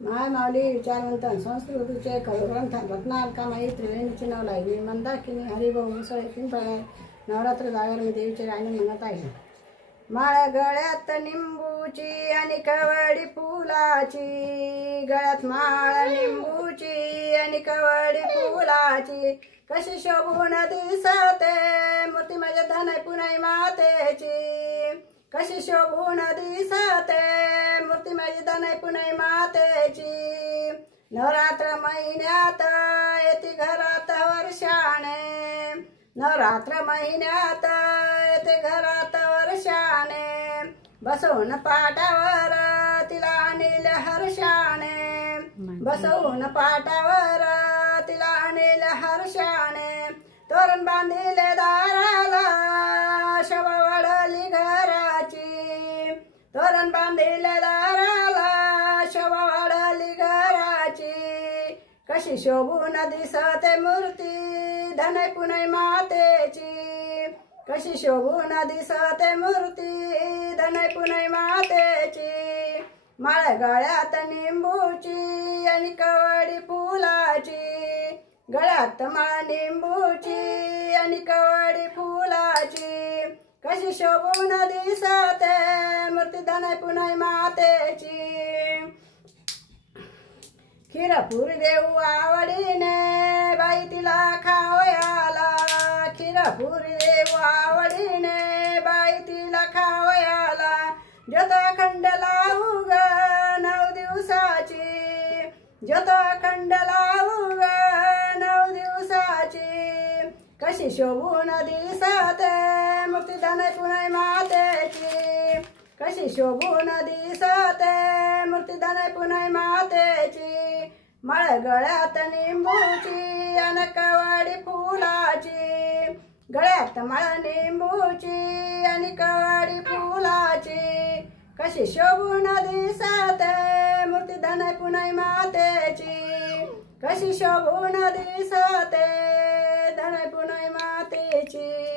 माय माऊली विचारवंत संस्कृतीचे ग्रंथ रत्नालका माई त्रिवेणीचे नाव लागली मंदाकिनी हरिभाऊ मुसळे पिंपळगाय नवरात्र जागर मी देवीचे राणी म्हणत आहे। माळ गळ्यात निंबूची आणि कवडी फुलाची, गळ्यात माळ निंबूची आणि कवडी फुलाची, कशी शोभून दिसते मूर्ती माझ्या धनय पुनई मातेची, कशी शोभून दिसते मूर्ती माझी धनय पुनई मातेची। नवरात्र महिन्यात येते घरात वर्षाने, नवरात्र महिन्यात येते घरात वर्षाने, बसवून पाटावर तिला आणील हर्षाने, बसवून पाटावर तिला आणील हर्षाने, तोरण बांधिले दाराला शोभा वाढली घराची, तोरण बांधिले दाराला शोभा वाढली घराची, कशी शोभून दिसते मूर्ती धनय पुनई मातेची, कशी शोभून दिसते मूर्ती धनय पुनई मातेची। माळ गळ्यात निंबूची आणि कवडी फुलाची, गळ्यात माळ निंबूची आणि कवडी फुलाची, कशी शोभून दिसते मूर्ती धनय पुनई मातेची। खीरपुरी देऊ आवडीने बाई तिला खावयाला, खीरपुरी देऊ आवडीने बाई तिला खावयाला, ज्योत अखंड लावू ग 9 दिवसाची, ज्योत अखंड लावू ग 9 दिवसाची, कशी शोभून दिसते मूर्ती धनय पुनई मातेची, कशी शोभून दिसते मूर्ती धनय पुनई मातेची। माळ गळ्यात निंबूची आणि कवडी फुलाची, गळ्यात माळ निंबूची आणि कवडी फुलाची, कशी शोभून दिसते मूर्ती धनय पुनई मातेची, कशी शोभून दिसते धनय पुनई मातेची।